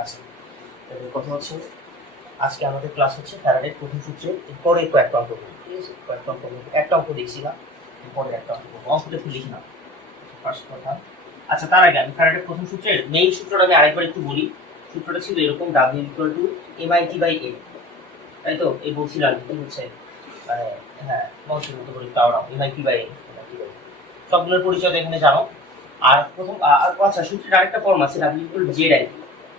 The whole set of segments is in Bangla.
আচ্ছা, তাহলে কথা হচ্ছে আজকে আমাদের ক্লাস হচ্ছে ফ্যারাডের প্রথম সূত্রের পরে কয়েকটা অঙ্ক করবো, ঠিক আছে? কয়েকটা অঙ্ক করবো, একটা অঙ্ক দেখছি না, পরে একটা অঙ্ক করবো। অঙ্কটা একটু লিখি না, ফার্স্ট কথা। আচ্ছা, তার আগে আমি ফ্যারাডের প্রথম সূত্রের মেইন সূত্রটা আমি আরেকবার একটু বলি। সূত্রটা ছিল এরকম: W equal to MIT by A, তাই তো? এই বলছিলাম কি হচ্ছে, মানে হ্যাঁ, মঞ্চের মতো করে টাওয়ার এমআইটি বাই এ, সবগুলোর পরিচয় তো এখানে জানো। আর প্রথম আচ্ছা, সূত্রের আরেকটা ফর্ম আছে, W equal to Z I.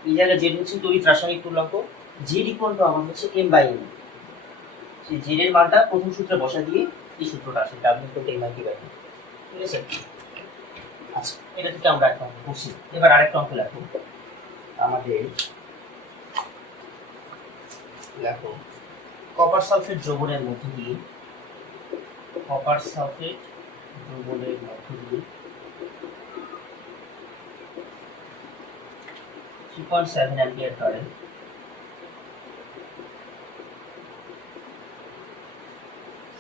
এই জায়গায় জেড হচ্ছে তড়িৎ রাসায়নিক তুল্যাঙ্ক, জেড ইকুয়াল টু আমার হচ্ছে এম বাই এন। সেই জেড এর মানটা প্রথম সূত্রে বসা দিয়ে এই সূত্রটা আসে, W equal to M by N, ঠিক আছে? আচ্ছা, এটা থেকে আমরা একটা অঙ্ক করছি। এবার আরেকটা অঙ্ক লেখো আমাদের, লেখো কপার সালফেট দ্রবণের মধ্য দিয়ে, কপার সালফেট দ্রবণের মধ্য দিয়ে 3.7 অ্যাম্পিয়ার কারেন্ট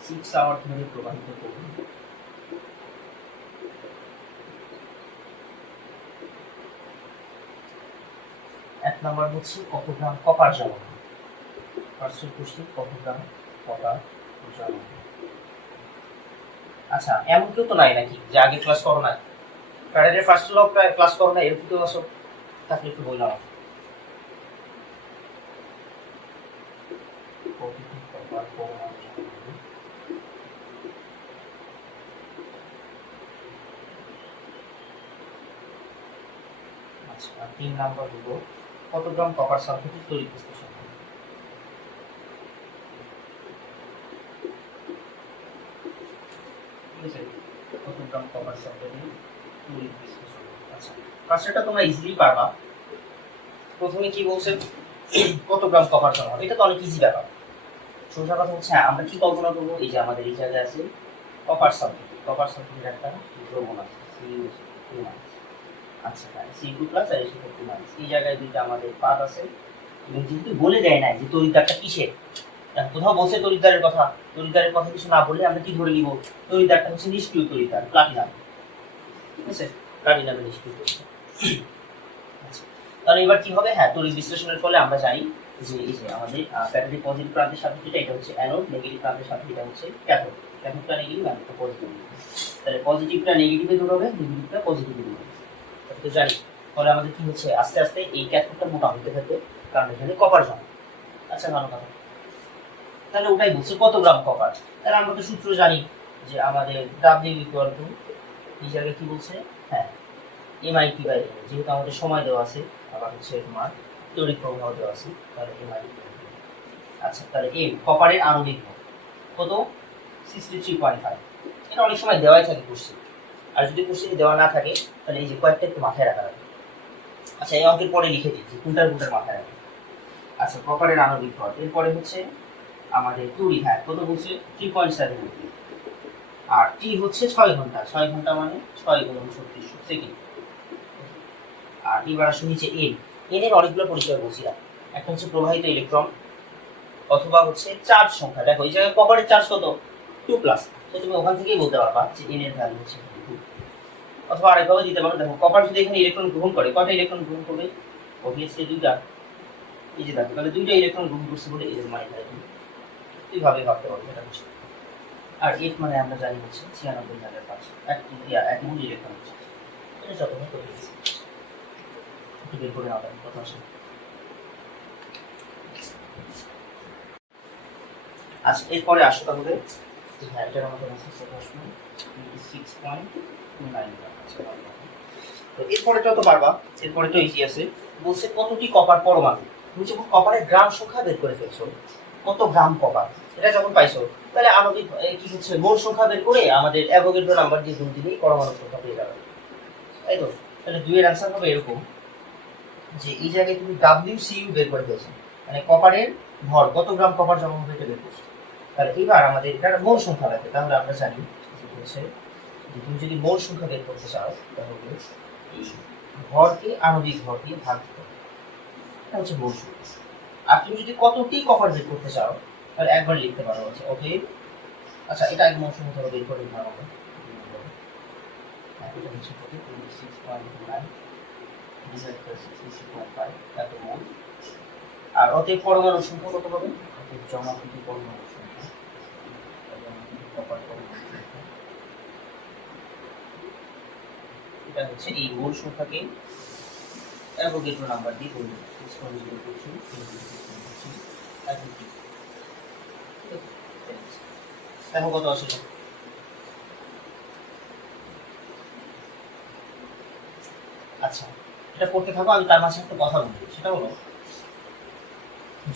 6 আওয়ার ধরে প্রবাহিত করবে। এক নম্বর হচ্ছে কত গ্রাম কপার জমা, ফার্স্টের কোশ্চেন কত গ্রাম কপার জমা। আচ্ছা, এমন কেউ তো নাই নাকি যে আগে ক্লাস করো না, ফ্যারাডের ফার্স্ট ল ক্লাস করো না, এরকম কেউ আসো? তাহলে একটু বললাম আচ্ছা, 3 নাম্বার হলো কত গ্রাম কপার সালফেটের তড়িৎ বিশ্লেষণ। ঠিক আছে, কত গ্রাম কপার সালফেটের তড়িৎ বিশ্লেষণ। আচ্ছা, ফার্স্টটা তোমরা ইজিলি পারবা। প্রথমে কি বলছে, কত গ্রাম কপার জমা হবে, এটা তো অনেক ইজি ব্যাপার। সোজা কথা হচ্ছে আমরা কি কল্পনা করবো, এই যে আমাদের এই জায়গায় আছে কপার সালফেট, কপার সালফেটের একটা দ্রবণ আছে Cu2 - আচ্ছা, Cu2 প্লাস আর Cu2 মাইনাস, এই জায়গায় দুইটা আমাদের পাত আছে। এবং যেহেতু বলে দেয় না যে তড়িৎদ্বারটা কিসের, কোথাও বলছে তড়িৎদ্বারের কথা, তড়িৎদ্বারের কথা কিছু না বললে আমরা কি ধরে নিব, তড়িৎদ্বারটা হচ্ছে নিষ্ক্রিয় তড়িৎদ্বার, প্লাটিনাম। ঠিক আছে, প্লাটিনামের নিষ্ক্রিয় তড়িৎদ্বার। আচ্ছা, তাহলে এবার কি হবে, হ্যাঁ, তড়িৎ বিশ্লেষণের ফলে আমরা জানি যে এই যে আমাদের ব্যাটারি পজিটিভ প্রান্তের সাথে যেটা, এটা হচ্ছে অ্যানোড, নেগেটিভ প্রান্তের সাথে এটা হচ্ছে ক্যাথোড। ক্যাথোডটা নেগেটিভ, অ্যানোডটা পজিটিভ। তাহলে পজিটিভটা নেগেটিভে দূরবে, নেগেটিভটা পজিটিভে দূরবে, তো জানি। ফলে আমাদের কি হচ্ছে, আস্তে আস্তে এই ক্যাথোডটা মোটা হতে থাকে, কারণ এখানে কপার জমা। আচ্ছা, ভালো কথা। তাহলে ওটাই বলছে কত গ্রাম কপার। তাহলে আমরা তো সূত্র জানি যে আমাদের ডাব্লিউ ইকুয়াল টু, এই জায়গায় কি বলছে, হ্যাঁ, এমআইটি বাই এন, যেহেতু আমাদের সময় দেওয়া আছে, আবার হচ্ছে তোমার তড়িৎ প্রবাহ দেওয়া আছে, তাহলে এমআইটি। আচ্ছা, তাহলে এম কপারের আণবিক ভর কত, 63.5। এটা অনেক সময় দেওয়াই থাকে কোশ্চেন, আর যদি কোশ্চেন দেওয়া না থাকে তাহলে এই যে কয়েকটা একটু মাথায় রাখা লাগবে। আচ্ছা, এই অঙ্কের পরে লিখে দিই যে কোনটার কোনটার মাথায় রাখবে। আচ্ছা, কপারের আণবিক ভর, এরপরে হচ্ছে আমাদের তড়িৎ, হ্যাঁ, কত বলছে, 3.7, আর টি হচ্ছে 6 ঘন্টা, 6 ঘন্টা মানে 6 গুণন 36 সেকেন্ড। আর এবার আসুন নিচে এন, এন এর অনেকগুলো পরিচয় বলছিলাম। একটা হচ্ছে প্রবাহিত ইলেকট্রন, অথবা হচ্ছে চার্জ সংখ্যা। দেখো এই জায়গায় কপারের চার্জ কত, 2+, তো তুমি ওখান থেকেই বলতে পারবা যে এন এর ভ্যালু হচ্ছে 2। অথবা আরেকভাবে দিতে পারো, দেখো কপার যদি এখানে ইলেকট্রন গ্রহণ করে, কয়টা ইলেকট্রন গ্রহণ করবে, অবভিয়াসলি 2টা। এই যে দেখো, তাহলে 2টা ইলেকট্রন গ্রহণ করছে বলে এর মানে এইভাবে ভাবতে পারবো, এটা হচ্ছে। আর এফ মানে আমরা জানি হচ্ছে 96,500, এক মূল ইলেকট্রন হচ্ছে, এটা যত হয় করে দিয়েছি। একটু বের করে নাও, কত আসে। আচ্ছা, এরপরে আসো তাহলে, হ্যাঁ, এটার আমাদের আছে কত আসবে, 26.29। আচ্ছা, তো এরপরে যত পারবা, এরপরে তো ইজি আছে। বলছে কতটি কপার পরমাণু, তুমি যখন কপারের গ্রাম সংখ্যা বের করে ফেলছো, কত গ্রাম কপার এটা যখন পাইছো, তাহলে আণবিক কি হচ্ছে, মোল সংখ্যা বের করে আমাদের অ্যাভোগাড্রো নাম্বার দিয়ে গুণ দিলেই পরমাণু সংখ্যা পেয়ে যাবে, তাই তো? তাহলে 2 এর অ্যান্সার হবে এরকম যে এই জায়গায় তুমি WCU বের করে ফেলছো, মানে কপারের ভর, কত গ্রাম কপার জমা হবে এটা বের করছো। তাহলে এবার আমাদের এটা মোল সংখ্যা লাগবে, তাহলে আমরা জানি যে হচ্ছে যে তুমি যদি মোল সংখ্যা বের করতে চাও তাহলে এই ভরকে আণবিক ভর দিয়ে ভাগ দিতে হবে, এটা হচ্ছে মোল সংখ্যা। আর তুমি যদি কতটি কপার বের করতে চাও তাহলে একবার লিখতে পারো হচ্ছে ওকে। আচ্ছা, এটা এক মোল সংখ্যা বের করে নিতে হবে, এটা হচ্ছে কত, 26.9 ডিভাইড বাই 66.5 এত মোল। আর অতএব পরমাণুর সংখ্যা কত হবে? অতএব জমাকৃত পরমাণুর সংখ্যা, কপার পরমাণুর সংখ্যা, এটা হচ্ছে এই মোল সংখ্যাকে অ্যাভোগাড্রো নাম্বার দিয়ে বলবো 6.023 দেখো কত আসে। আচ্ছা, এটা করতে থাকো, আমি তার মাঝে একটা কথা বলবো, সেটা হলো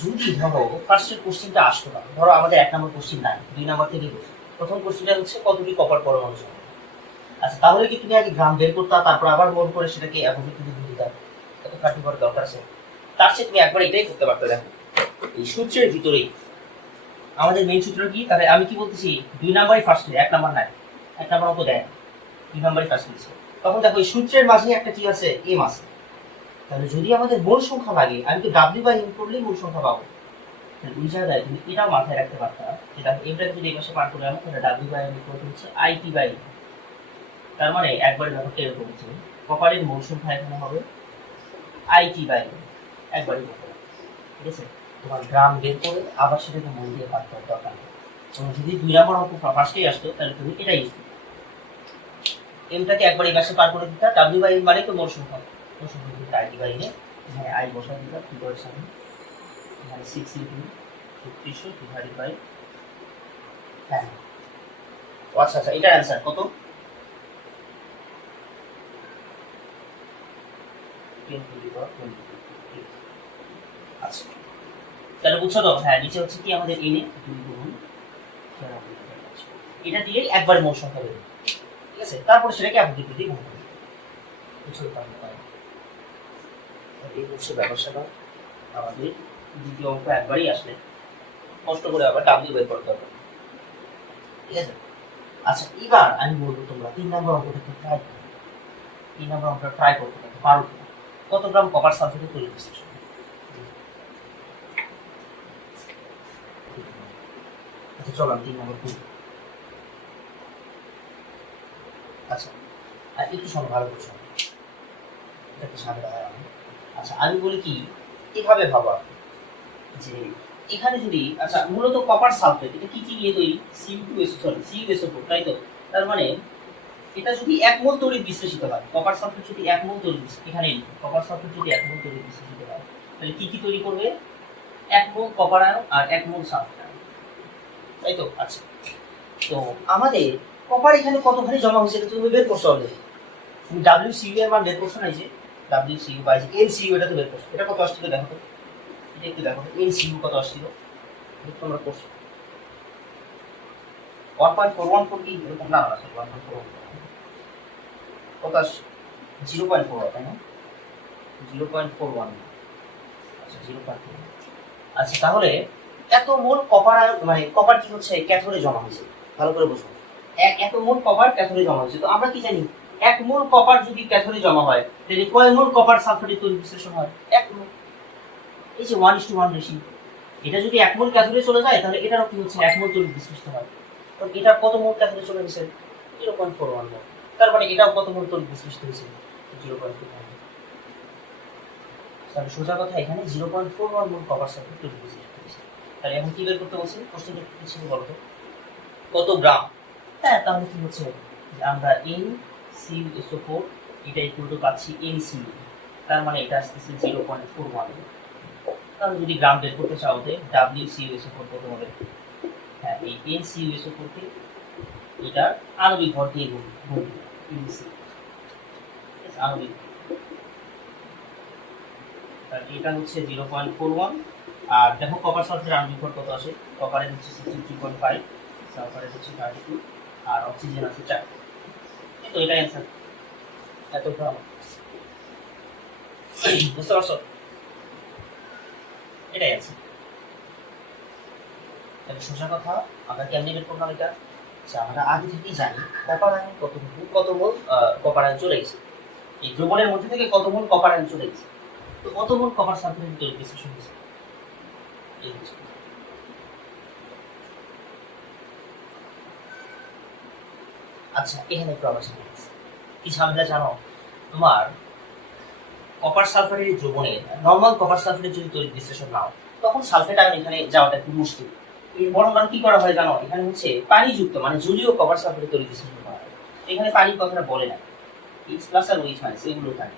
যদি ধরো ফার্স্টের কোশ্চেনটা আসতো না, ধরো আমাদের 1 নম্বর কোশ্চেন নাই, 2 নম্বর থেকেই বলছি, প্রথম কোশ্চেনটা হচ্ছে কতটি কপার পরমাণু সংখ্যা। আচ্ছা, তাহলে কি তুমি আগে গ্রাম বের করতে, তারপর আবার মোল করে সেটাকে অ্যাভোগাড্রো দিয়ে দিতে, এত কাটি করার দরকার আছে? তার চেয়ে তুমি একবার এটাই করতে পারতে। দেখো এই সূত্রের ভিতরেই আমাদের মেইন সূত্র কি, তাহলে আমি কি বলতেছি 2 নাম্বারই ফার্স্ট, 1 নাম্বার নাই, 1 নাম্বার অঙ্ক দেয় 2 নাম্বারই ফার্স্ট দিচ্ছে। তখন দেখো এই সূত্রের মাঝে একটা কি আছে, এম আছে। তাহলে যদি আমাদের মোল সংখ্যা লাগে, আমি তো ডাব্লিউ বাই এম করলেই মোল সংখ্যা পাবো। তাহলে ওই জায়গায় তুমি এটাও মাথায় রাখতে পারতা যে দেখো এমটাকে যদি এই পাশে পার করে আনো, তাহলে ডাব্লিউ বাই এম ইকুয়াল হচ্ছে আইটি বাই। তার মানে একবারে ব্যাপারটা এরকম হচ্ছে, কপারের মোল সংখ্যা এখানে হবে আইটি বাই, একবারই করতে হবে। ঠিক আছে, তোমার গ্রাম বের করে আবার সেটাকে মোল দিয়ে পার করার দরকার নেই। তোমার যদি 2 নম্বর অঙ্ক ফার্স্টেই আসতো, তাহলে তুমি এটাই ইউজ করতে, এমটাকে একবার এই পাশে পার করে দিতে, ডাব্লিউ বাই এম মানে তো মোল সংখ্যা, মোল সংখ্যা দিতে আইটি বাই এ, এখানে আই বসা দিতে, কি করে সামনে এখানে 6 ইনটু 3600 ডিভাইডেড বাই, হ্যাঁ আচ্ছা আচ্ছা, এটার অ্যান্সার কত? 10 টু দি পাওয়ার 20। আচ্ছা, তাহলে বুঝছো তো? হ্যাঁ, নিচে হচ্ছে কি আমাদের এনে 2 গুণ, এটা দিয়ে একবারে মোল সংখ্যা বের হবে। ঠিক আছে, তারপর সেটাকে অ্যাভোগাড্রো দিয়ে গুণ করবে। বুঝছো তাহলে? এই হচ্ছে ব্যাপারটা। আমাদের দ্বিতীয় অঙ্ক একবারই আসলে কষ্ট করে আবার ডাব্লিউ বের করতে হবে। ঠিক আছে, আচ্ছা এবার আমি বলবো তোমরা 3 নম্বর অঙ্কটা ট্রাই করো। 3 নম্বর অঙ্কটা ট্রাই করতে পারো কিনা। কত গ্রাম কপার সালফেটের তৈরি বিশ্লেষণ? আচ্ছা চলো আমি 3 নম্বর করি। আচ্ছা, আর একটু শোনো, ভালো করে শোনো, এটা সামনে দাঁড়ায় আমি। আচ্ছা আমি বলি কি, এভাবে ভাবা যে এখানে যদি, আচ্ছা মূলত কপার সালফেট এটা কি কি দিয়ে তৈরি? CuSO4, তাই তো? তার মানে এটা যদি 1 মোল তড়িৎ বিশ্লেষিত হয়, কপার সালফেট যদি 1 মোল তড়িৎ, এখানে কপার সালফেট যদি 1 মোল তড়িৎ বিশ্লেষিত হয়, তাহলে কি কি তৈরি করবে? 1 মোল কপার আয়ন আর 1 মোল সালফেট আয়ন, তাই তো? আচ্ছা, তো আমাদের কপার এখানে কতখানি জমা হয়েছে এটা তুমি বের করছো অলরেডি। তুমি WCU এর মান বের করছো না, এই যে WCU বাই NCU, এটা তো বের করছো। এটা কত আসছিল দেখো তো, এটা একটু দেখো তো, NCU কত আসছিল তোমরা করছো? 1.414 কি এরকম? না না, 1.414 কত আসছে? 0.4, তাই না? 0.41। আচ্ছা 0.4। আচ্ছা তাহলে এত মোল কপার, মানে কপার কি হচ্ছে ক্যাথোডে জমা হয়েছে, ভালো করে বুঝো। এত মোল কপার ক্যাথোডে জমা হয়েছে। তো আমরা কি জানি 1 মোল কপার যদি ক্যাথোডে জমা হয়, তাহলে কয় মোল কপার সালফেটের তৈরি বিশ্লেষণ হয়? 1 মোল। এই যে 1:1 রেশিও। এটা যদি 1 মোল ক্যাথোডে চলে যায়, তাহলে এটারও কি হচ্ছে 1 মোল তৈরি বিশ্লেষণ হয়। তো এটা কত মোল ক্যাথোডে চলে গেছে? 0.41 মোল। তার মানে এটাও কত মোল তড়িৎ বিশ্লেষিত হয়েছে? 0.41। তাহলে সোজা কথা এখানে 0.41 মোল কপার সালফেট তড়িৎ বিশ্লেষিত হয়েছে। তাহলে এখন কি বের করতে বলছি? কোশ্চেনটা কি ছিল বলো তো? কত গ্রাম? হ্যাঁ, তাহলে কি হচ্ছে যে আমরা NCuSO4 এটা ইকুয়াল টু পাচ্ছি NCu, তার মানে এটা আসছে 0.41। তাহলে যদি গ্রাম বের করতে চাও যে WCuSO4 কত হবে? হ্যাঁ, এই NCuSO4 কে এটা আণবিক ভর দিয়ে গুণ আণবিক, এটা হচ্ছে 0.41। আর দেখো কপার সালফেটের আণবিক ভর কত আসে? কপারের হচ্ছে 63.5, সালফারের হচ্ছে 32, আর অক্সিজেন আছে 4। তো এটা অ্যান্সার, এত গ্রাম। বুঝতে পারছো? এটাই অ্যান্সার। তাহলে সোজা কথা আমরা কেমনি বের করলাম এটা? আমরা আগে থেকেই জানি কপার আয়ন কতটুকু, কত মোল কপার আয়ন চলে গেছে, এই দ্রবণের মধ্যে থেকে কত মোল কপার আয়ন চলে গেছে। তো কত মোল কপার সালফেটের তড়িৎ বিশ্লেষণ হয়েছে? এই হচ্ছে। আচ্ছা এখানে একটু আবার কি ঝামেলা জানো? তোমার কপার সালফেটের দ্রবণে নর্মাল কপার সালফেটের যদি তড়িৎ বিশ্লেষণ নাও তখন সালফেট আয়ন এখানে যাওয়াটা একটু মুশকিল। বরং কি করা হয় জানো, এখানে হচ্ছে পানিযুক্ত মানে জলীয় কপার সালফেটের তড়িৎ বিশ্লেষণ করা হয়। এখানে পানির কথাটা বলে না, H+ আর OH- এগুলো থাকে,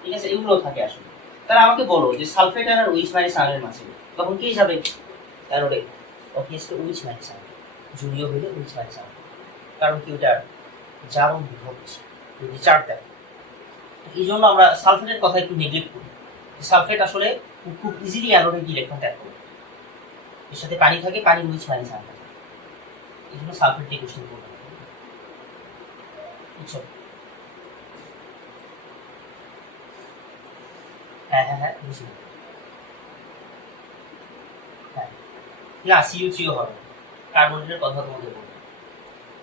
ঠিক আছে, এগুলো থাকে আসলে। তাহলে আমাকে বলো যে সালফেট আর OH- আয়নের মাঝে তখন কি যাবে অ্যানোডে, অবভিয়াসলি OH- আয়ন, জলীয় হলে OH- আয়ন, কারণ কি ওটার জারণ বিভব বেশি, যদি চার দেয়। এই জন্য আমরা সালফেটের কথা একটু নেগলেক্ট করি। সালফেট আসলে খুব ইজিলি অ্যানোডে গিয়ে ইলেকট্রন ত্যাগ করে, এর সাথে পানি থাকে, পানি OH- আয়ন থাকে, এই জন্য সালফেট দিয়ে কোশ্চেন করবে, বুঝছো? হ্যাঁ বুঝলি, হ্যাঁ না সিইউ হবে। কার্বনেটের কথা তোমাদের বলবো,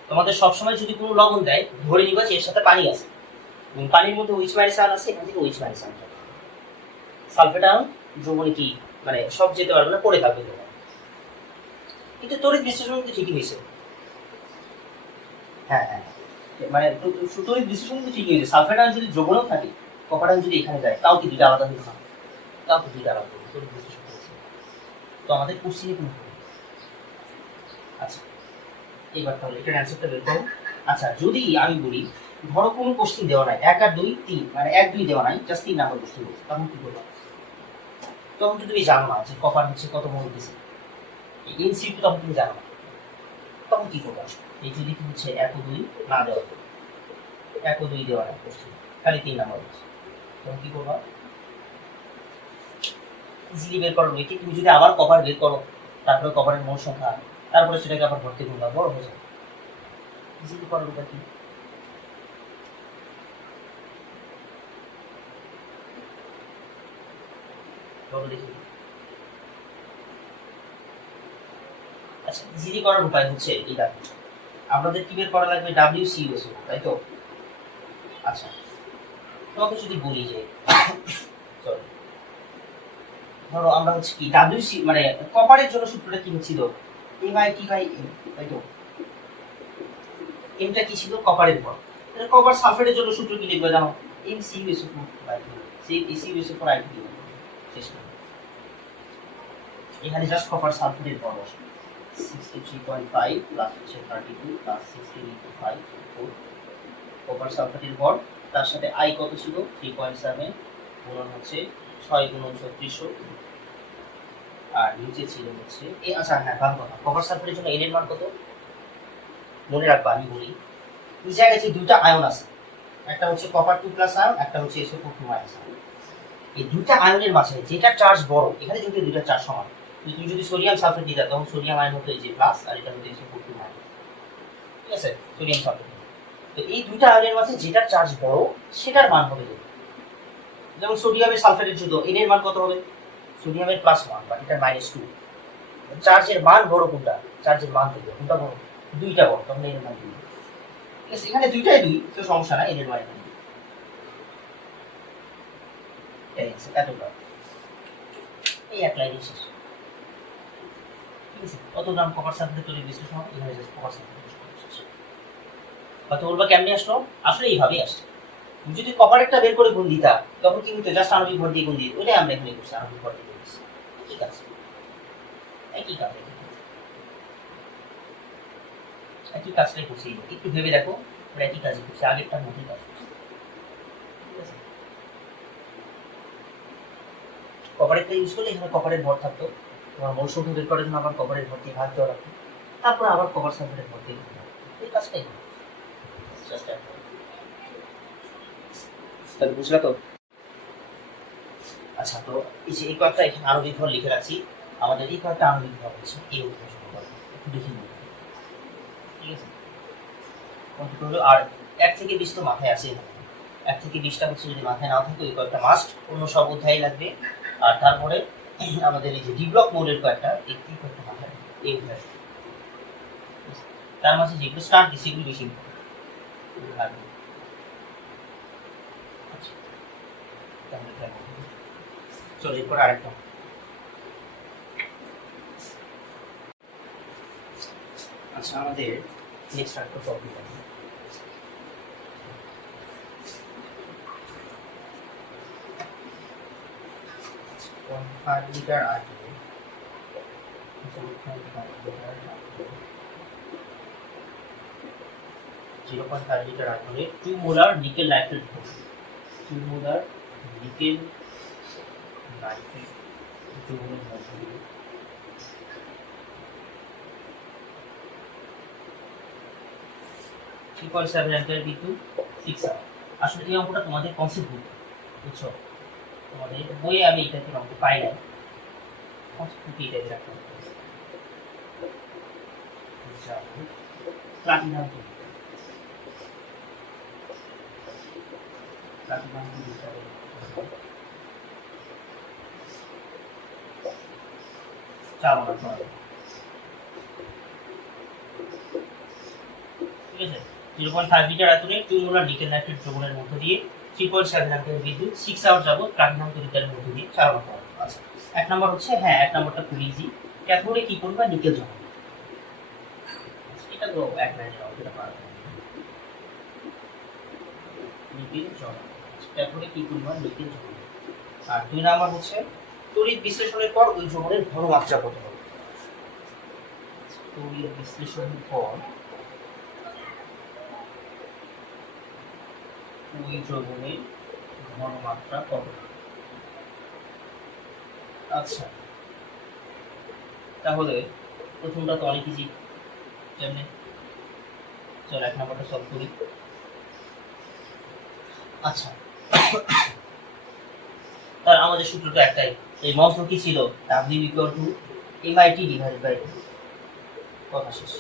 তোমাদের সবসময় যদি কোনো লবণ দেয় ধরে নিবা যে এর সাথে পানি আছে, এবং পানির মধ্যে OH- আয়ন আছে, এখান থেকে OH- আয়ন যাবে। সালফেট আয়ন দ্রবণে কি মানে সব যেতে পারবে না, পড়ে থাকবে তোমার। কিন্তু তড়িৎ বিশ্লেষণ কিন্তু ঠিকই হয়েছে। হ্যাঁ মানে তড়িৎ বিশ্লেষণ কিন্তু ঠিকই হয়েছে। সালফেট আয়ন যদি দ্রবণেও থাকে, কপার আয়ন যদি এখানে যায়, তাও কি দুইটা আলাদা হইল না? তাও তো দুইটা আলাদা হইল, তড়িৎ বিশ্লেষণ করেছে। তো আমাদের কোশ্চেনে কোনো হবে। আচ্ছা এবার তাহলে এটার অ্যান্সারটা বের করো। আচ্ছা যদি আমি বলি ধরো কোনো কোশ্চেন দেওয়া নাই, 1 আর 2 3 মানে 1 2 দেওয়া নাই, জাস্ট 3 নাম্বার কোশ্চেন বলছে, তখন কি করবা? তখন তো তুমি জানো না যে কপার হচ্ছে কত মোল দিছে, এনসিপি তখন তুমি জানো না, তখন কি করবা? এই যদি কি হচ্ছে 1 ও 2 না দেওয়া, 1 ও 2 দেওয়া নাই কোশ্চেন, খালি 3 নাম্বার বলছে, তখন কি করবা? ইজিলি বের করার উইকে তুমি যদি আবার কপার বের করো, তারপরে কপারের মোল সংখ্যা, তারপরে সেটাকে আবার ভর্তি করবা, বড় হয়ে যাবে। ইজিলি করার উপায় কি? বলো দেখি। আচ্ছা ইজিলি করার উপায় হচ্ছে এটা, আমাদের কি বের করা লাগবে? WCOSO, তাই তো? আচ্ছা তোমাকে যদি বলি যে সরি, ধরো আমরা হচ্ছে কি WC মানে কপারের জন্য সূত্রটা কি ছিল? A/T/M, তাই তো? এমটা কি ছিল? কপারের পর। তাহলে কপার সালফেটের জন্য সূত্র কি লিখবে জানো? MCuSO4/2, সেই CuSO4/2 শেষ করে এখানে জাস্ট কপার সালফেটের পর বসে 63.5 প্লাস হচ্ছে 32 প্লাস 16 ইনটু 5 4, কপার সালফেটের ভর, তার সাথে আই কত ছিল? 3.7 গুণন হচ্ছে 6 গুণন 3600, আর নিচে ছিল হচ্ছে আচ্ছা হ্যাঁ ভালো কথা, কপার সালফেটের জন্য এন এর মান কত মনে রাখবা, আমি বলি এই জায়গায় যে দুইটা আয়ন আছে, একটা হচ্ছে কপার 2+ আয়ন, একটা হচ্ছে SO4 আয়ন। এই দুইটা আয়নের মাঝে যেটা চার্জ বড়, এখানে যদি দুইটা চার্জ সমান, তুমি যদি সোডিয়াম সালফেট দিতা তখন সোডিয়াম আয়ন হতো এই যে প্লাস, আর এটা হতো SO4 আয়ন, ঠিক আছে, সোডিয়াম সালফেট। তো এই দুইটা আয়নের মাঝে যেটা চার্জ বড় সেটার মান হবে কত? যেমন সোডিয়ামের সালফেটের জন্য এন এর মান কত হবে? সোডিয়ামের +1 বা এটার -2, চার্জের মান বড় কোনটা? চার্জের মান থেকে কোনটা বড়? দুইটা বড়, তখন এর মান 2, ঠিক আছে, এখানে দুইটাই 2, তো সমস্যা না, এর মান এখানে 2, এই আছে এতটা, এই এক লাইনে শেষ, ঠিক আছে। কত গ্রাম কপার সালফেট তৈরি বিশ্লেষণ হবে, এখানে জাস্ট কপার সালফেট শেষ। কত বলবা কেমনে আসলো? আসলে এইভাবেই আসছে। তুমি যদি কপারেরটা বের করে গুণ দিতা তখন কি হতো? জাস্ট আণবিক ভর দিয়ে গুণ দিয়ে, ওইটাই আমরা এখানে করছি, আণবিক ভর দিয়ে করছি, ঠিক আছে, একই কাজ, একই কাজটাই করছি, একটু ভেবে দেখো, আমরা একই কাজই করছি, আগেরটার মতোই কাজ করছি, ঠিক আছে। কপারেরটা ইউজ করলে এখানে কপারের ভর থাকতো, তোমার মোল সংখ্যা বের করার জন্য আবার কপারের ভর দিয়ে ভাগ দেওয়া লাগতো, তারপর আবার কপার সালফেটের ভর দিয়ে এই কাজটাই তাহলে বুঝলা তো? আচ্ছা তো এই যে এই কয়েকটা এখানে আণবিক ভর লিখে রাখছি, আমাদের এই কয়েকটা আণবিক ভর হচ্ছে এই অধ্যায় একটু দেখে নিই, ঠিক আছে। আর 1 থেকে 20 তো মাথায় আছে, 1 থেকে 20টা হচ্ছে যদি মাথায় না থাকে ওই কয়েকটা মাস্ট, অন্য সব অধ্যায় লাগবে। আর তারপরে আমাদের এই যে ডি ব্লক মোডের কয়েকটা, এই কয়েকটা মাথায় এই অধ্যায়, তার মাঝে যেগুলো স্টার্ট দিচ্ছে সেগুলো বেশি লাগবে। আচ্ছা চলো এরপর আরেকটা, আচ্ছা আমাদের নেক্সট আরেকটা প্রবলেম আছে। 0.5 লিটার আয়তনে 0.5 লিটার আয়তনে 2 molar nickel nitrate 2 molar nickel nitrate দ্রবণের মধ্যে দিয়ে 3.7 অ্যাম্পিয়ার বিদ্যুৎ 6 আওয়ার। আসলে এই অঙ্কটা তোমাদের কনসেপ্ট বুঝছো, তোমাদের বইয়ে আমি এটা থেকে অঙ্ক পাই না, কনসেপ্ট এটা দিয়ে রাখতে হবে। প্লাটিনাম প্লাটিনাম চালানো হয়, ঠিক আছে। 0.5 লিটার আয়তনে 2 মোলার নিকেল নাইট্রেট দ্রবণের মধ্য দিয়ে 3.7 অ্যাম্পিয়ার বিদ্যুৎ 6 আওয়ার যাবত প্লাটিনাম তরিতার মধ্য দিয়ে চালানো হয়। আচ্ছা, এক নম্বর হচ্ছে, হ্যাঁ এক নম্বরটা খুব ইজি, ক্যাথোডে কি করবা, নিকেল জমা। এটা তো এক লাইনের অঙ্কটা পারবে, নিকেল জমা, ক্যাথোডে কি করবা, নিকেল জমা। আর 2 নাম্বার হচ্ছে তড়িৎ বিশ্লেষণের পর ওই দ্রবণের ঘনমাত্রা কত হবে। তড়িৎ বিশ্লেষণের পর ওই দ্রবণের ঘনমাত্রা কত। আচ্ছা, তাহলে প্রথমটা তো অনেক ইজি, কেমনে, চল এক নম্বরটা সলভ করি। আচ্ছা, তার আমাদের সূত্রটা একটাই, এই মন্ত্র কি ছিল, W=MIT ডিভাইডেড বাই কথা শেষ।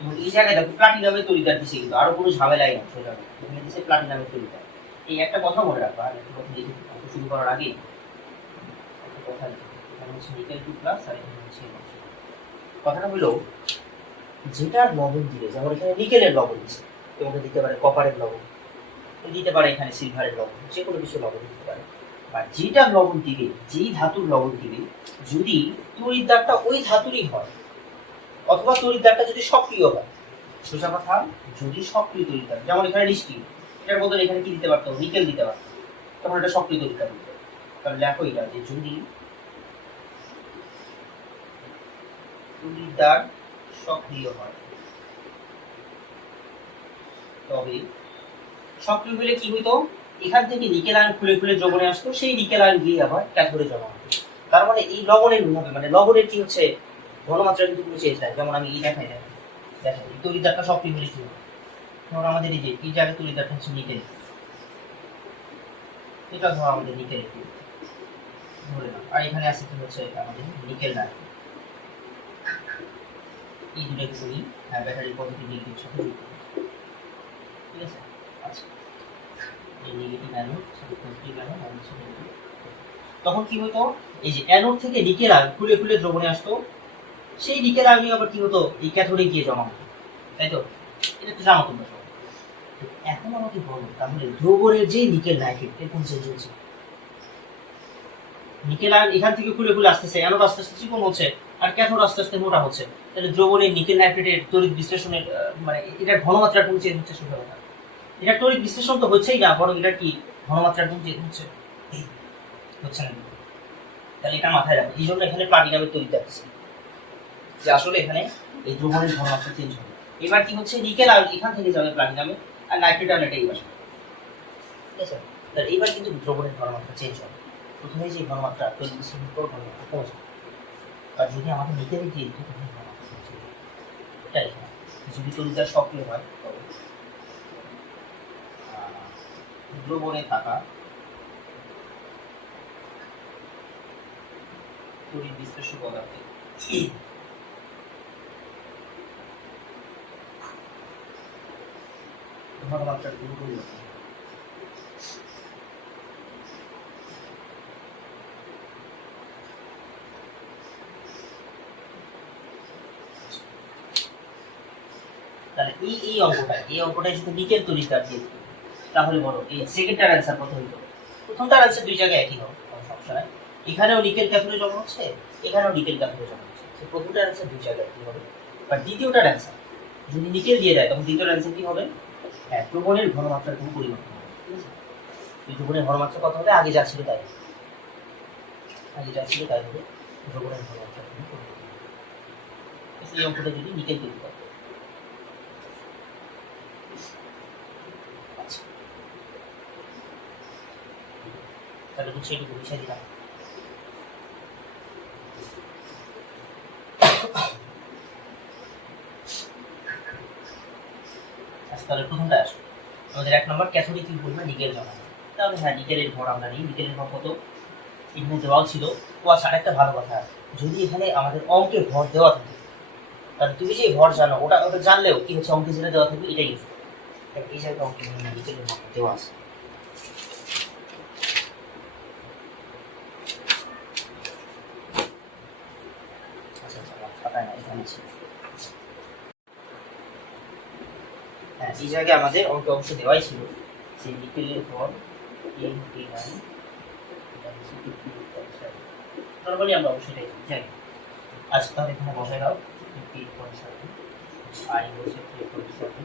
এবং এই জায়গায় দেখো প্লাটিনামের তরিদার দিছে, কিন্তু আরো কোনো ঝামেলাই না, সোজা এখানে দিছে প্লাটিনামের তরিদার। এই একটা কথা মনে রাখবা, আর একটা কথা লিখে শুরু করার আগে একটা কথা লিখে, এখানে হচ্ছে নিকেল 2 প্লাস আর এখানে হচ্ছে কথাটা হলো যেটার লবণ দিলে, যেমন এখানে নিকেলের লবণ দিচ্ছে, তোমাকে দিতে পারে কপারের লবণ, দিতে পারে এখানে সিলভারের লবণ, যে কোনো কিছু লবণ দিতে পারে। আর যেটার লবণ দিবে, যেই ধাতুর লবণ দিবে, যদি তড়িৎদ্বারটা ওই ধাতুরই হয় অথবা তড়িৎদ্বারটা যদি সক্রিয় হয়, সোজা কথা যদি সক্রিয় তড়িৎদ্বার, যেমন এখানে নিষ্ক্রিয়, এটার বদলে এখানে কি দিতে পারতো, নিকেল দিতে পারতো, তখন এটা সক্রিয় তড়িৎদ্বার দিতে। তাহলে লেখো এটা যে যদি তড়িৎদ্বার সক্রিয় হয়, তবে সক্রিয় হলে কি হইতো, এখান থেকে নিকেল আয়ন খুলে খুলে দ্রবণে আসতো, সেই নিকেল আয়ন গিয়ে আবার ক্যাথোডে জমা হতো। তার মানে এই লবণের ভাবে, মানে লবণের কি হচ্ছে ঘনমাত্রা কিন্তু কোনো চেঞ্জ নাই। যেমন আমি এই দেখাই দেখেন এই তড়িৎদ্বারটা সক্রিয় হলে কি হবে, ধর আমাদের এই যে এই জায়গায় তড়িৎদ্বারটা হচ্ছে নিকেল, এটা ধর আমাদের নিকেল ধরে না, আর এখানে আছে কি হচ্ছে আমাদের নিকেল না, এই দুটাকে করি ব্যাটারি পজিটিভ নেগেটিভ সাথে যুক্ত, ঠিক আছে। আচ্ছা, এই নেগেটিভ অ্যানোড সাথে পজিটিভ অ্যানোড আর হচ্ছে নেগেটিভ, তখন কি হতো, এই যে অ্যানোড থেকে নিকেল আয়ন খুলে খুলে দ্রবণে আসতো, সেই নিকেল আয়ন আবার কি হতো, এই ক্যাথোডে গিয়ে জমা হতো, তাই তো, এটা তো জানো তোমরা। এখন আমাকে বলো, তাহলে দ্রবণের যে নিকেল নাইট্রেট এর কোন চেঞ্জ হচ্ছে, নিকেল আয়ন এখান থেকে খুলে খুলে আসতেছে, অ্যানোড আস্তে আস্তে চিকন হচ্ছে আর ক্যাথোড আস্তে আস্তে মোটা হচ্ছে, তাহলে দ্রবণের নিকেল নাইট্রেটের তড়িৎ বিশ্লেষণের মানে এটার ঘনমাত্রা কোন চেঞ্জ হচ্ছে, সেটা কথা, এটা তড়িৎ বিশ্লেষণ তো হচ্ছেই না, বরং এটা কি ঘনমাত্রা কোন চেঞ্জ হচ্ছে, হচ্ছে না। তাহলে এটা মাথায় রাখবে, এই জন্য এখানে প্লাটিনামের তড়িৎ আছে, যে আসলে এখানে এই দ্রবণের ঘনমাত্রা চেঞ্জ হবে। এবার কি হচ্ছে, নিকেল আয়ন এখান থেকে যাবে প্লাটিনামে, আর নাইট্রেট আয়ন এটাই আসবে, ঠিক আছে। তাহলে এবার কিন্তু দ্রবণের ঘনমাত্রা চেঞ্জ হবে, প্রথমে যে ঘনমাত্রা তড়িৎ বিশ্লেষণের পর ঘনমাত্রা কমে, আর যদি আমাদের নিকেল দিয়ে দিত তখন ঘনমাত্রা চেঞ্জ হবে, এটাই। যদি তড়িৎদ্বার সক্রিয় হয় তবে দ্রবণে থাকা তড়িৎ বিশ্লেষ্য পদার্থে ঘনমাত্রার কোনো পরিবর্তন, তাহলে এই অঙ্কটাই যদি নিকেল তড়িৎদ্বার দিয়ে দিত, তাহলে বলো এই সেকেন্ডটার অ্যান্সার কত হইতো। প্রথমটার অ্যান্সার দুই জায়গায় একই হবে, কোনো সমস্যা নাই, এখানেও নিকেল ক্যাথোডে জমা হচ্ছে, এখানেও নিকেল ক্যাথোডে জমা হচ্ছে, প্রথমটার অ্যান্সার দুই জায়গায় একই হবে। বাট দ্বিতীয়টার অ্যান্সার যদি নিকেল দিয়ে দেয়, তখন দ্বিতীয়টার অ্যান্সার কি হবে, হ্যাঁ দ্রবণের ঘনমাত্রার কোনো পরিবর্তন হবে, ঠিক আছে। এই দ্রবণের ঘনমাত্রা কত হবে, আগে যা ছিল তাই। আগে যা ছিল তাই হবে দ্রবণের ঘনমাত্রা এই অঙ্কটা যদি নিকেল তৈরি করে তাহলে হচ্ছে এটুকু বিষয় দিলাম। তাহলে প্রথমটা আসো আমাদের 1 নম্বর ক্যাথোডিক কি বলবে নিকেল জমা। তাহলে হ্যাঁ নিকেলের ভর আমরা নিই, নিকেলের ভর কত এখানে দেওয়াও ছিল। ও আচ্ছা আরেকটা ভালো কথা, যদি এখানে আমাদের অঙ্কে ভর দেওয়া থাকে তাহলে তুমি যে ভর জানো ওটা ওটা জানলেও কি হচ্ছে অঙ্কে যেটা দেওয়া থাকবে এটাই ইউজ করবে। এই জায়গায় অঙ্কে নিকেলের ভর দেওয়া আছে। আচ্ছা আচ্ছা পাতায় না এখানে ছিল। হ্যাঁ এই জায়গায় আমাদের অঙ্কে অংশ দেওয়াই ছিল যে নিকেলের ভর নর্মালি আমরা অবশ্যই এটাই জানি। আচ্ছা তাহলে এখানে বসাই দাও 8.7 আই হচ্ছে 3.7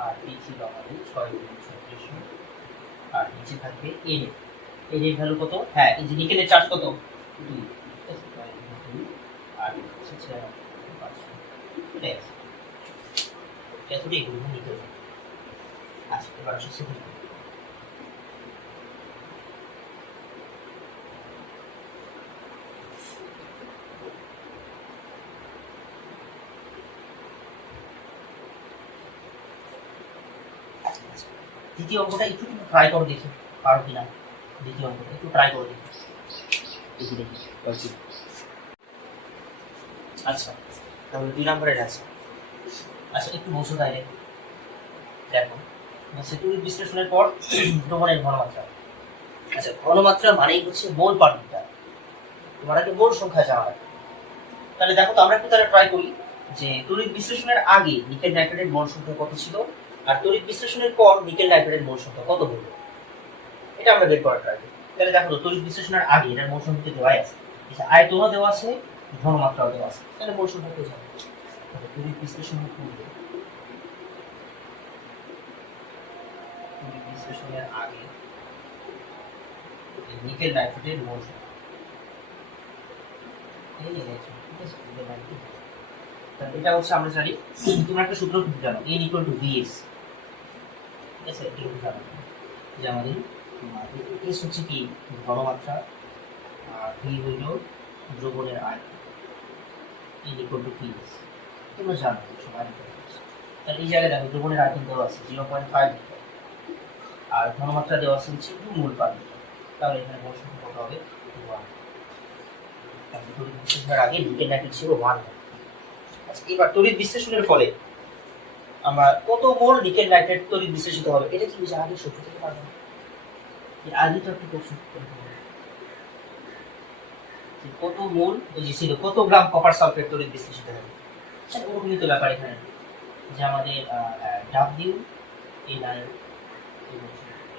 আর এই ছিল আমাদের 6.36 আর নিচে থাকবে এন এর ভ্যালু কত? হ্যাঁ এই যে নিকেলের চার্জ কত 2 আর হচ্ছে 96 এটাই আছে এতটাই এগুলো নিতে হবে। আচ্ছা এবার আসো সেকেন্ড দ্বিতীয় অঙ্কটা একটু ট্রাই করো দেখি পারো কিনা। দ্বিতীয় অঙ্কটা একটু ট্রাই করো দেখি আচ্ছা তাহলে 2 নম্বরের আছে। আচ্ছা একটু বসো তাইলে দেখো তড়িৎ বিশ্লেষণের পর দ্রবণের ঘনমাত্রা। আচ্ছা ঘনমাত্রা মানেই হচ্ছে মোল পার লিটার, তোমার আগে মোল সংখ্যা জানা লাগে। তাহলে দেখো তো আমরা একটু তাহলে ট্রাই করি যে তড়িৎ বিশ্লেষণের আগে নিকেল নাইট্রেটের মোল সংখ্যা কত ছিল আর তড়িৎ বিশ্লেষণের পর নিকেল নাইট্রেটের মোল সংখ্যা কত হলো, এটা আমরা বের করার ট্রাই করি। তাহলে দেখো তো তড়িৎ বিশ্লেষণের আগে এটার মোল সংখ্যা দেওয়া আছে, আয়তনও দেওয়া আছে ঘনমাত্রাও দেওয়া আছে, তাহলে মোল সংখ্যা কত হবে? তাহলে তড়িৎ বিশ্লেষণের পূর্বে তড়িৎ বিশ্লেষণের আগে নিকেল নাইট্রেটের মোল সংখ্যা এটা হচ্ছে আমরা জানি তোমরা একটা সূত্র কিন্তু জানো n = vs, ঠিক আছে এটা জানো যে আমাদের s হচ্ছে কি ঘনমাত্রা আর v হইল দ্রবণের আয়তন n = vs তোমরা জানো সবাই। তাহলে এই জায়গায় দেখো দ্রবণের আয়তন দেওয়া আছে 0.5 লিটার আর ঘনমাত্রা দেওয়া আছে হচ্ছে 2 মোল পার লিটার। তাহলে এখানে মোল সংখ্যা কত হবে 1। তাহলে তড়িৎ বিশ্লেষণের আগে নিকেল নাইট্রেট ছিল 1। আচ্ছা এবার তড়িৎ বিশ্লেষণের ফলে আমরা কত মোল নিকেল নাইট্রেট তড়িৎ বিশ্লেষিত হবে এটা কি আগে সূত্র থেকে পারবো না? এর আগে তো একটা প্রশ্ন কত মোল ওই যে ছিল কত গ্রাম কপার সালফেট তড়িৎ বিশ্লেষিত হবে, আচ্ছা ওরকমই তো ব্যাপার এখানে যে আমাদের ডাব্লিউ এন আই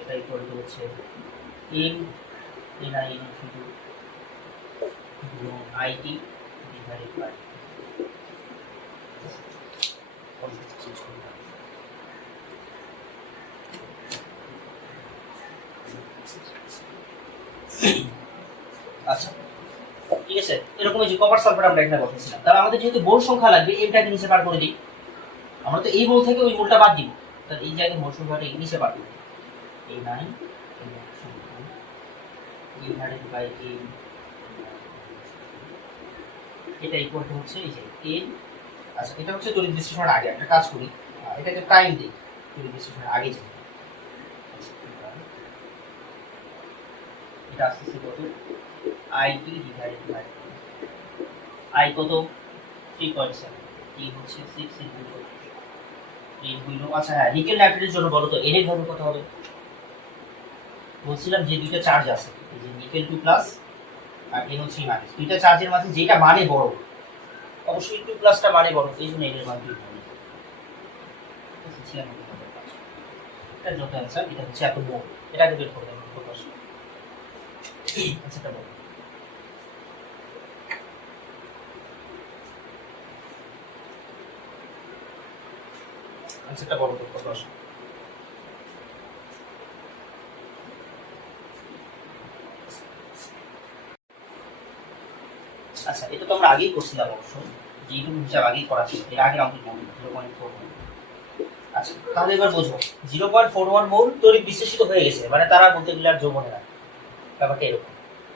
এটাই করে হচ্ছে এম এন আই শুধু আইটি ডিভাইডেড বাই আচ্ছা ঠিক আছে এরকম যে কপার সালফেট আমরা এখানে বসাইছিলাম। তাহলে আমাদের যেহেতু মোল সংখ্যা লাগবে এমটাকে নিচে পার করে দিই, আমরা তো এই মোল থেকে ওই মোলটা বাদ দিব, তাহলে এই জায়গায় মোল সংখ্যাটা নিচে পার করব এই 9 ডিভাইডেড বাই a এটা ইকুয়াল টু হচ্ছে এই যে n। আচ্ছা এটা হচ্ছে তড়িৎ বিশ্লেষণের আগে একটা কাজ করি এটাকে টাইম দিই তড়িৎ বিশ্লেষণের আগে যাই। এটা আসছে কত IT ডিভাইডেড বাই I কত 3.7 T হচ্ছে 6 × 4 হইল। আচ্ছা হ্যাঁ নিকেল নাইট্রেটের জন্য বলো তো n এর ভ্যালু কত হবে? বলছিলাম যে দুইটা চার্জ আছে এই যে নিকেল 2+ আর NO3 মাইনাস, দুইটা চার্জের মাঝে যেটা মানে বড় অবশ্যই 2+টা মানে বড়, এই জন্য n এর মান 2 হবে। এটা যত অ্যান্সার এটা হচ্ছে এত মোল, এটাকে বের করতে হবে কত আসে। আচ্ছা এটা বলো আনসারটা বলো কত আসে। আচ্ছা, এটা তো আমরা আগেই করছিলাম অবশ্য, যে এইটুকু হিসাব আগেই করা ছিল, এর আগের আমাদের মোল 0.41। আচ্ছা, তাহলে এবার বোঝো 0.41 মোল তড়িৎ বিশ্লেষিত হয়ে গেছে, মানে তারা বলতে গেলে আর যৌবনে না, ব্যাপারটা এরকম।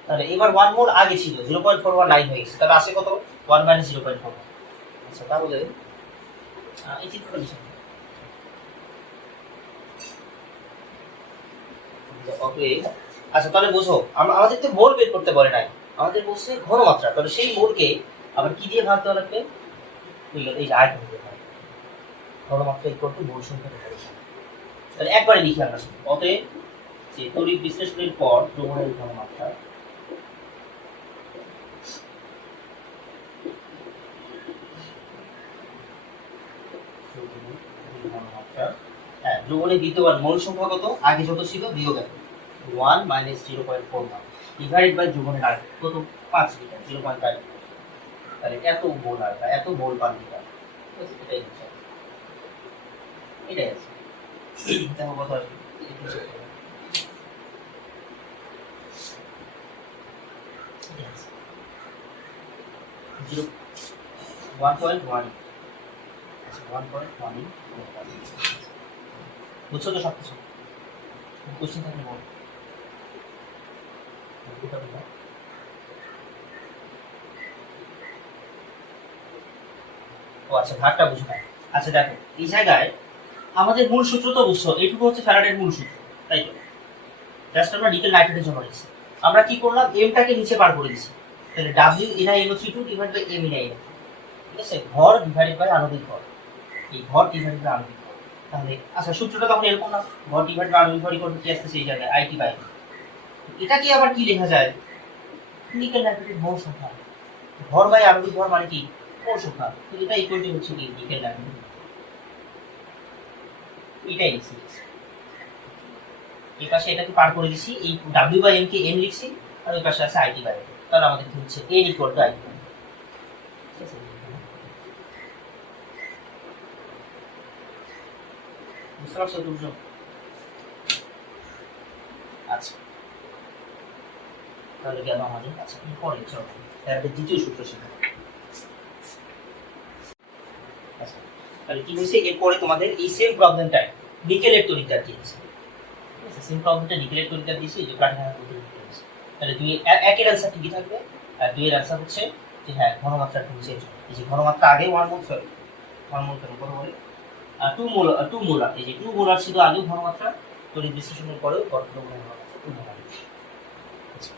তাহলে এবার 1 মোল আগে ছিল, 0.41 হয়ে গেছে, তাহলে আছে কত? 1 - 0.41। আচ্ছা, তাহলে এই চিত্রটা লিখে নিই। আচ্ছা, তাহলে বোঝো আমাদের তো মোল বের করতে বলে নাই, আমাদের বলছে ঘনমাত্রা। তাহলে সেই মোলকে আবার কি দিয়ে ভাগ দেওয়া লাগবে? এই যে আয়তন দিয়ে ভাগ। ঘনমাত্রা ইকুয়াল টু মোল সংখ্যা ভাগ। তাহলে একবারে লিখি আমরা, অতএব যে তড়িৎ বিশ্লেষণের পর দ্রবণের ঘনমাত্রা হ্যাঁ, দ্রবণের বিদ্যমান মোল সংখ্যা কত? আগে যত ছিল বিয়োগ 1 - 0.41 ডিভাইডেড বাই দ্রবণের আয়তন কত? 5 লিটার, 0.5। তাহলে এত মোল আর এত মোল পার লিটার, এটাই হচ্ছে, এটাই আছে। দেখো কত আসবে, 1.1। বুঝছো তো সব কিছু? কোশ্চেন থাকলে বল। ও আচ্ছা, ভাগটা বুঝো না। আচ্ছা দেখো, এই জায়গায় আমাদের মূল সূত্র তো বুঝছো, এইটুকু হচ্ছে ফ্যারাডের মূল সূত্র, তাই তো? জাস্ট আমরা নিকেল নাইট্রেটের জন্য লিখছি। আমরা কি করলাম? এমটাকে নিচে বার করে দিছি। তাহলে W NiNO32 divide by M NiNO, ঠিক আছে? ভর ডিভাইডেড বাই আণবিক ভর, এই ভর ডিভাইডেড বাই আণবিক ভর। তাহলে আচ্ছা, সূত্রটা তখন এরকম না, ভর ডিভাইড বাই আণবিক ভর ইকুয়াল টু কি আসছে এই জায়গায় IT বাই। এটাকে আবার কি লেখা যায়? নিকেল নাইট্রেটের মোল সংখ্যা। ভর বাই আণবিক ভর মানে কি? মোল সংখ্যা। তো এটা ইকুয়াল টু হচ্ছে কি নিকেল নাইট্রেট। এটাই লিখছি। এই পাশে এটাকে পার করে দিছি, এই W বাই M কে M লিখছি, আর ওই পাশে আছে IT বাই। তাহলে আমাদের কি হচ্ছে N ইকুয়াল টু IT। বুঝতে পারছো দুজন? আচ্ছা, তাহলে গেল আমাদের। আচ্ছা, পরে চলো এর দ্বিতীয় সূত্র শেখা। আচ্ছা, তাহলে কি হয়েছে এরপরে তোমাদের এই সেম প্রবলেমটাই নিকেলের তড়িৎদ্বার দিয়েছে, ঠিক আছে? সেম প্রবলেমটা নিকেলের তড়িৎদ্বার দিয়েছে, এই যে প্লাটিনামের মধ্যে দিয়েছে। তাহলে দুই একের অ্যান্সার কি থাকবে? আর দুইয়ের অ্যান্সার হচ্ছে যে হ্যাঁ, ঘনমাত্রা চেঞ্জ হবে। এই যে ঘনমাত্রা আগে 1 মোল, সরি 1 মোল কেন কথা বলে, 2 মোলার, এই যে 2 মোলার ছিল আগে ঘনমাত্রা, তড়িৎ বিশ্লেষণের পরেও ঘনমাত্রা 2 মোলার। আচ্ছা,